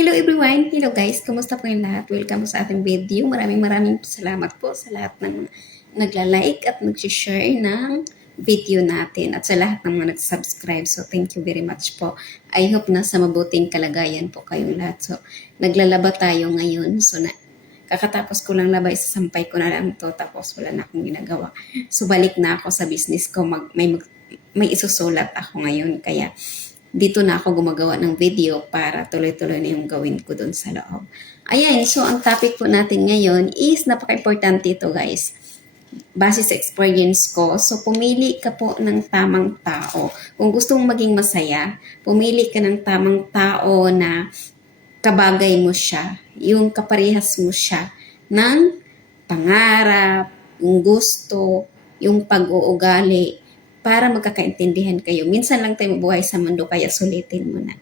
Hello everyone! Hello guys! Kumusta po yung lahat? Welcome sa ating video. Maraming salamat po sa lahat ng nagla-like at nag-share ng video natin at sa lahat ng mga nag-subscribe. So thank you very much po. I hope nasa mabuting kalagayan po kayong lahat. So naglalaba tayo ngayon. So kakatapos ko lang laba, isasampay ko na lang to tapos wala na akong ginagawa. So balik na ako sa business ko. May isusulat ako ngayon. Kaya dito na ako gumagawa ng video para tuloy-tuloy na yung gawin ko doon sa loob. Ayan, so ang topic po natin ngayon is napaka-importante ito guys. Base sa experience ko, so pumili ka po ng tamang tao. Kung gusto mong maging masaya, pumili ka ng tamang tao na kabagay mo siya, yung kaparehas mo siya ng pangarap, yung gusto, yung pag-uugali, para magkakaintindihan kayo. Minsan lang tayo mabuhay sa mundo, kaya sulitin mo na.